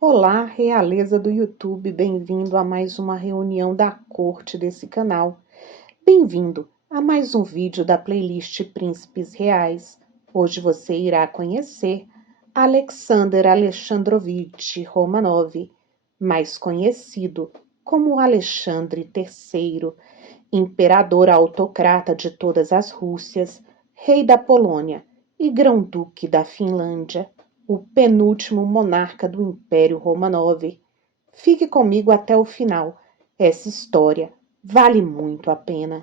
Olá, realeza do YouTube, bem-vindo a mais uma reunião da corte desse canal. Bem-vindo a mais um vídeo da playlist Príncipes Reais. Hoje você irá conhecer Alexander Alexandrovich Romanov, mais conhecido como Alexandre III, imperador autocrata de todas as Rússias, rei da Polônia e grão-duque da Finlândia, o penúltimo monarca do Império Romanov. Fique comigo até o final. Essa história vale muito a pena.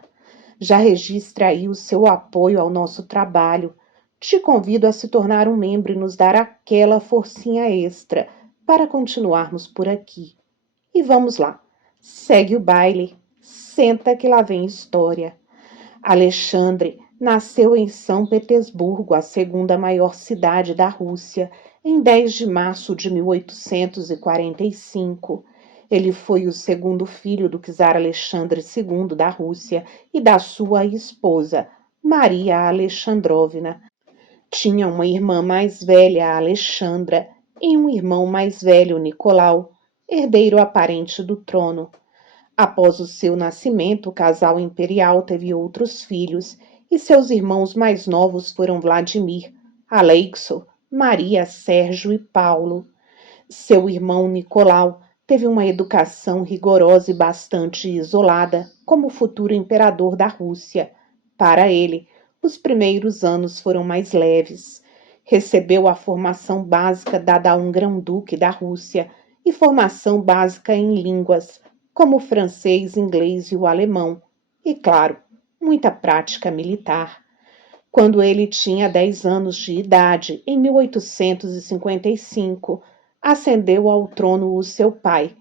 Já registre aí o seu apoio ao nosso trabalho. Te convido a se tornar um membro e nos dar aquela forcinha extra para continuarmos por aqui. E vamos lá. Segue o baile. Senta que lá vem história. Alexandre nasceu em São Petersburgo, a segunda maior cidade da Rússia, em 10 de março de 1845. Ele foi o segundo filho do czar Alexandre II da Rússia e da sua esposa, Maria Alexandrovna. Tinha uma irmã mais velha, Alexandra, e um irmão mais velho, Nicolau, herdeiro aparente do trono. Após o seu nascimento, o casal imperial teve outros filhos, e seus irmãos mais novos foram Vladimir, Aleixo, Maria, Sérgio e Paulo. Seu irmão Nicolau teve uma educação rigorosa e bastante isolada, como futuro imperador da Rússia. Para ele, os primeiros anos foram mais leves. Recebeu a formação básica dada a um grão-duque da Rússia e formação básica em línguas, como o francês, inglês e o alemão, e, claro, muita prática militar. Quando ele tinha 10 anos de idade, em 1855, ascendeu ao trono o seu pai,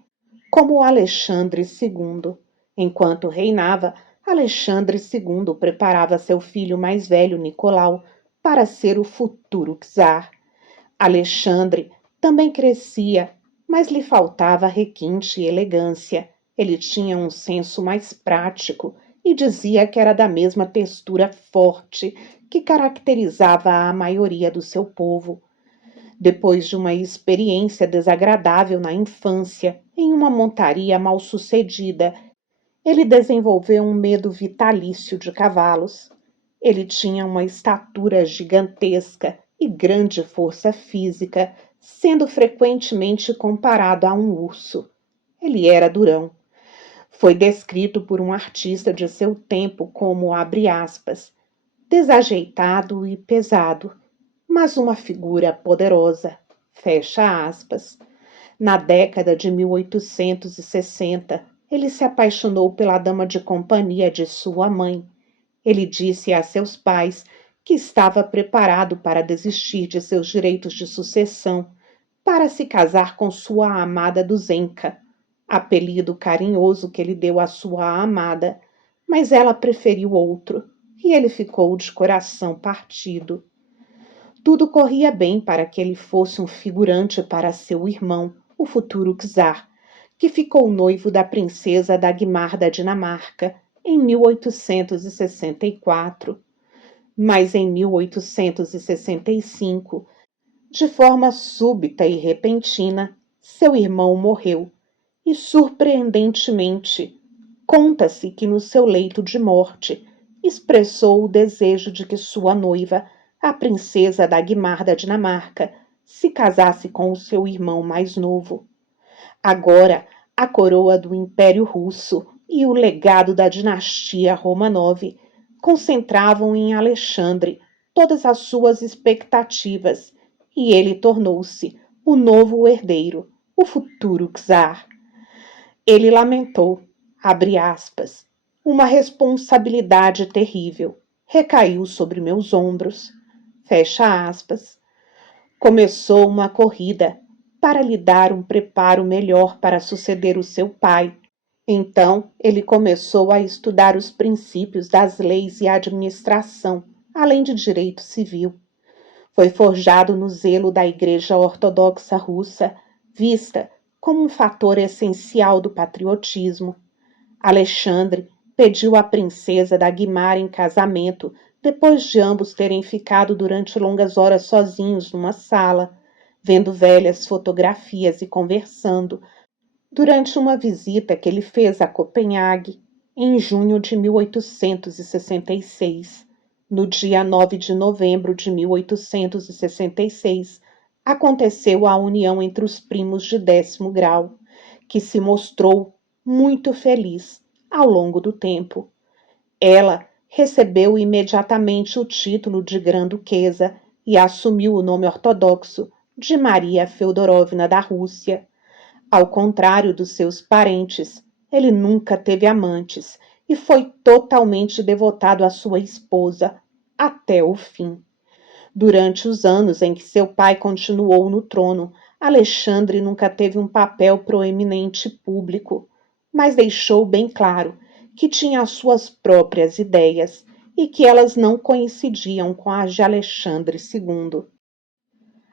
como Alexandre II. Enquanto reinava, Alexandre II preparava seu filho mais velho, Nicolau, para ser o futuro czar. Alexandre também crescia, mas lhe faltava requinte e elegância. Ele tinha um senso mais prático e dizia que era da mesma textura forte que caracterizava a maioria do seu povo. Depois de uma experiência desagradável na infância, em uma montaria mal-sucedida, ele desenvolveu um medo vitalício de cavalos. Ele tinha uma estatura gigantesca e grande força física, sendo frequentemente comparado a um urso. Ele era durão. Foi descrito por um artista de seu tempo como, abre aspas, desajeitado e pesado, mas uma figura poderosa, fecha aspas. Na década de 1860, ele se apaixonou pela dama de companhia de sua mãe. Ele disse a seus pais que estava preparado para desistir de seus direitos de sucessão para se casar com sua amada Duzenka, apelido carinhoso que ele deu à sua amada, mas ela preferiu outro, e ele ficou de coração partido. Tudo corria bem para que ele fosse um figurante para seu irmão, o futuro czar, que ficou noivo da princesa Dagmar da Dinamarca em 1864. Mas em 1865, de forma súbita e repentina, seu irmão morreu e, surpreendentemente, conta-se que no seu leito de morte expressou o desejo de que sua noiva, a princesa Dagmar da Dinamarca, se casasse com o seu irmão mais novo. Agora, a coroa do Império Russo e o legado da dinastia Romanov concentravam em Alexandre todas as suas expectativas, e ele tornou-se o novo herdeiro, o futuro czar. Ele lamentou, abre aspas, uma responsabilidade terrível recaiu sobre meus ombros, fecha aspas. Começou uma corrida para lhe dar um preparo melhor para suceder o seu pai. Então, ele começou a estudar os princípios das leis e administração, além de direito civil. Foi forjado no zelo da Igreja Ortodoxa Russa, vista como um fator essencial do patriotismo. Alexandre pediu a princesa Dagmar em casamento depois de ambos terem ficado durante longas horas sozinhos numa sala. vendo velhas fotografias e conversando, durante uma visita que ele fez a Copenhague em junho de 1866. No dia 9 de novembro de 1866, aconteceu a união entre os primos de 10º grau, que se mostrou muito feliz ao longo do tempo. Ela recebeu imediatamente o título de Grã-Duquesa e assumiu o nome ortodoxo de Maria Feodorovna da Rússia. Ao contrário dos seus parentes, ele nunca teve amantes e foi totalmente devotado à sua esposa até o fim. Durante os anos em que seu pai continuou no trono, Alexandre nunca teve um papel proeminente público, mas deixou bem claro que tinha as suas próprias ideias e que elas não coincidiam com as de Alexandre II,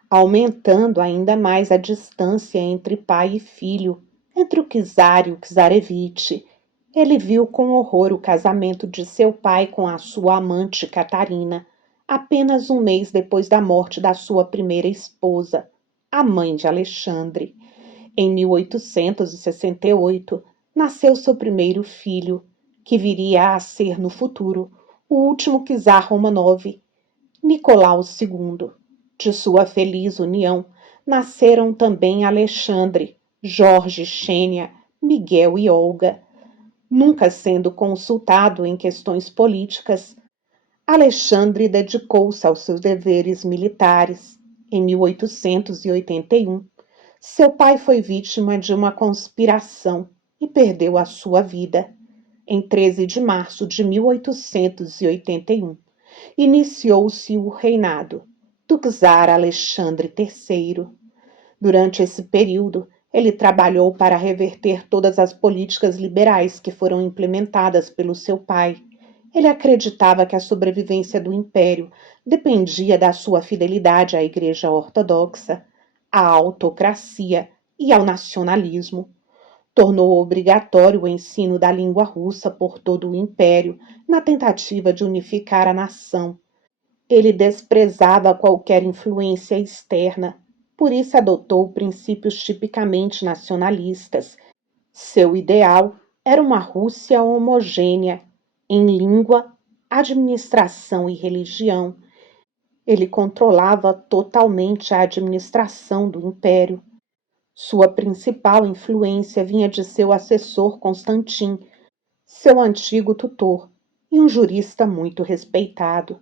aumentando ainda mais a distância entre pai e filho, entre o czar e o czarevich. Ele viu com horror o casamento de seu pai com a sua amante Catarina, apenas um mês depois da morte da sua primeira esposa, a mãe de Alexandre. Em 1868, nasceu seu primeiro filho, que viria a ser no futuro o último czar Romanov, Nicolau II. De sua feliz união nasceram também Alexandre, Jorge, Xênia, Miguel e Olga. Nunca sendo consultado em questões políticas, Alexandre dedicou-se aos seus deveres militares. Em 1881, seu pai foi vítima de uma conspiração e perdeu a sua vida. Em 13 de março de 1881, iniciou-se o reinado do czar Alexandre III. Durante esse período, ele trabalhou para reverter todas as políticas liberais que foram implementadas pelo seu pai. Ele acreditava que a sobrevivência do império dependia da sua fidelidade à Igreja Ortodoxa, à autocracia e ao nacionalismo. Tornou obrigatório o ensino da língua russa por todo o império, na tentativa de unificar a nação. Ele desprezava qualquer influência externa, por isso adotou princípios tipicamente nacionalistas. Seu ideal era uma Rússia homogênea em língua, administração e religião. Ele controlava totalmente a administração do império. Sua principal influência vinha de seu assessor Constantin, seu antigo tutor e um jurista muito respeitado.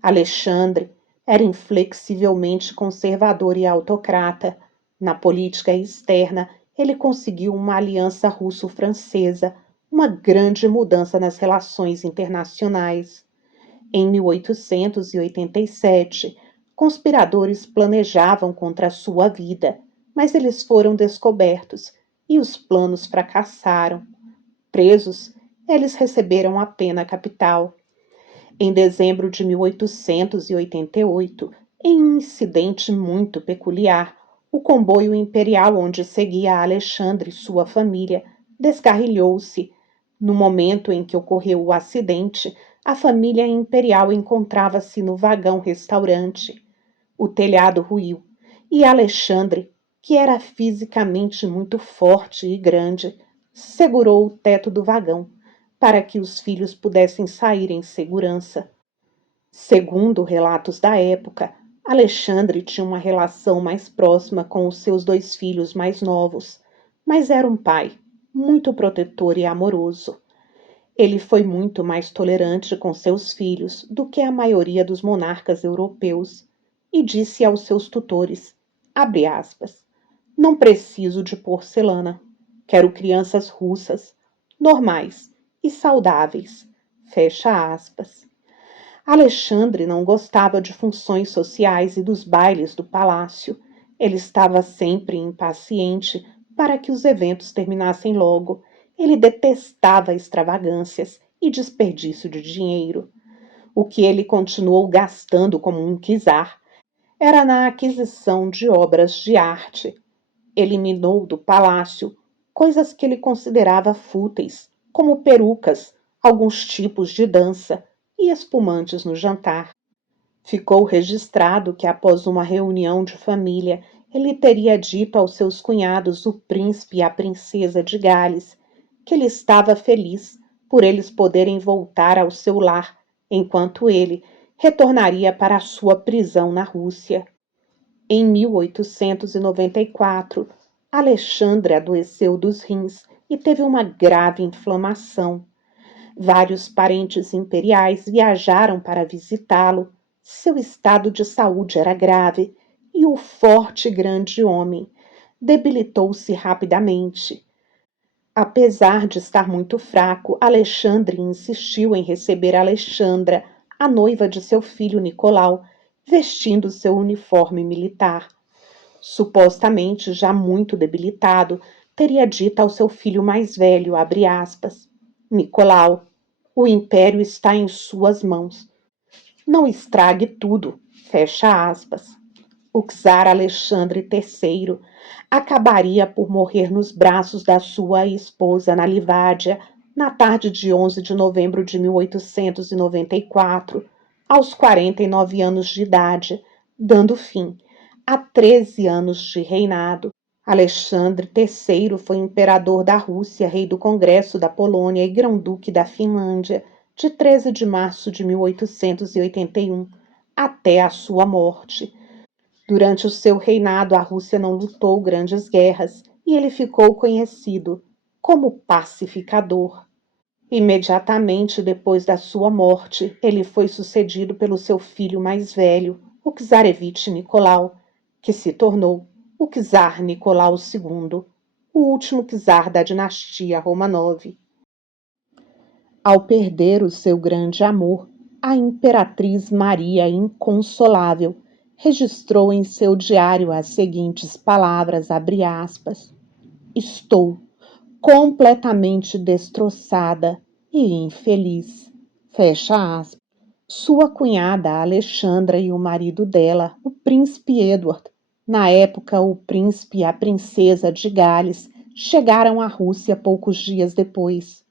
Alexandre era inflexivelmente conservador e autocrata. Na política externa, ele conseguiu uma aliança russo-francesa, uma grande mudança nas relações internacionais. Em 1887, conspiradores planejavam contra sua vida, mas eles foram descobertos e os planos fracassaram. Presos, eles receberam a pena capital. Em dezembro de 1888, em um incidente muito peculiar, o comboio imperial onde seguia Alexandre e sua família descarrilhou-se. No momento em que ocorreu o acidente, a família imperial encontrava-se no vagão-restaurante. O telhado ruiu e Alexandre, que era fisicamente muito forte e grande, segurou o teto do vagão para que os filhos pudessem sair em segurança. Segundo relatos da época, Alexandre tinha uma relação mais próxima com os seus 2 filhos mais novos, mas era um pai muito protetor e amoroso. Ele foi muito mais tolerante com seus filhos do que a maioria dos monarcas europeus e disse aos seus tutores, abre aspas, não preciso de porcelana, quero crianças russas, normais e saudáveis, fecha aspas. Alexandre não gostava de funções sociais e dos bailes do palácio. Ele estava sempre impaciente para que os eventos terminassem logo. Ele detestava extravagâncias e desperdício de dinheiro. O que ele continuou gastando como um czar era na aquisição de obras de arte. Eliminou do palácio coisas que ele considerava fúteis, como perucas, alguns tipos de dança e espumantes no jantar. Ficou registrado que, após uma reunião de família, ele teria dito aos seus cunhados, o príncipe e a princesa de Gales, que ele estava feliz por eles poderem voltar ao seu lar, enquanto ele retornaria para a sua prisão na Rússia. Em 1894, Alexandre adoeceu dos rins e teve uma grave inflamação. Vários parentes imperiais viajaram para visitá-lo. Seu estado de saúde era grave e o forte e grande homem debilitou-se rapidamente. Apesar de estar muito fraco, Alexandre insistiu em receber Alexandra, a noiva de seu filho Nicolau, vestindo seu uniforme militar. Supostamente já muito debilitado, teria dito ao seu filho mais velho, abre aspas, Nicolau, o império está em suas mãos. Não estrague tudo, fecha aspas. O czar Alexandre III acabaria por morrer nos braços da sua esposa na Livádia na tarde de 11 de novembro de 1894, aos 49 anos de idade, dando fim a 13 anos de reinado. Alexandre III foi imperador da Rússia, rei do Congresso da Polônia e grão-duque da Finlândia, de 13 de março de 1881 até a sua morte. Durante o seu reinado, a Rússia não lutou grandes guerras e ele ficou conhecido como pacificador. Imediatamente depois da sua morte, ele foi sucedido pelo seu filho mais velho, o czarevich Nicolau, que se tornou o czar Nicolau II, o último czar da dinastia Romanov. Ao perder o seu grande amor, a imperatriz Maria Inconsolável registrou em seu diário as seguintes palavras, abre aspas, estou completamente destroçada e infeliz, fecha aspas. Sua cunhada Alexandra e o marido dela, o príncipe Edward, na época o príncipe e a princesa de Gales, chegaram à Rússia poucos dias depois.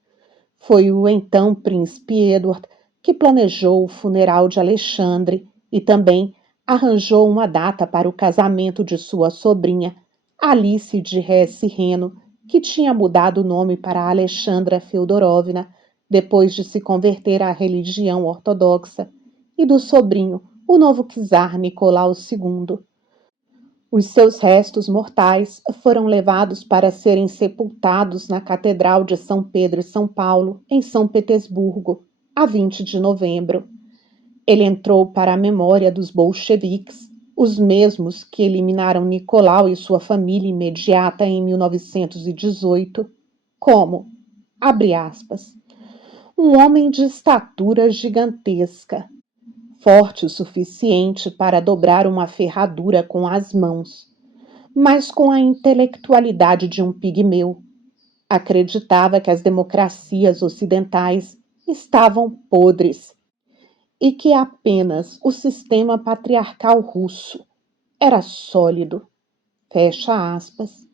Foi o então príncipe Edward que planejou o funeral de Alexandre e também arranjou uma data para o casamento de sua sobrinha, Alice de Hesse-Reno, que tinha mudado o nome para Alexandra Feodorovna, depois de se converter à religião ortodoxa, e do sobrinho, o novo czar Nicolau II. Os seus restos mortais foram levados para serem sepultados na Catedral de São Pedro e São Paulo, em São Petersburgo, a 20 de novembro. Ele entrou para a memória dos bolcheviques, os mesmos que eliminaram Nicolau e sua família imediata em 1918, como, abre aspas, um homem de estatura gigantesca, forte o suficiente para dobrar uma ferradura com as mãos, mas com a intelectualidade de um pigmeu. Acreditava que as democracias ocidentais estavam podres e que apenas o sistema patriarcal russo era sólido. Fecha aspas.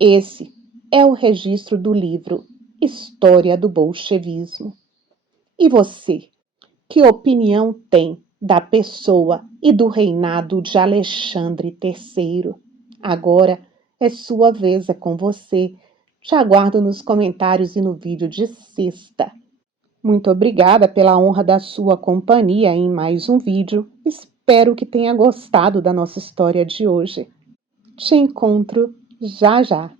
Esse é o registro do livro História do Bolchevismo. E você, que opinião tem da pessoa e do reinado de Alexandre III? Agora é sua vez, é com você. Te aguardo nos comentários e no vídeo de sexta. Muito obrigada pela honra da sua companhia em mais um vídeo. Espero que tenha gostado da nossa história de hoje. Te encontro já já.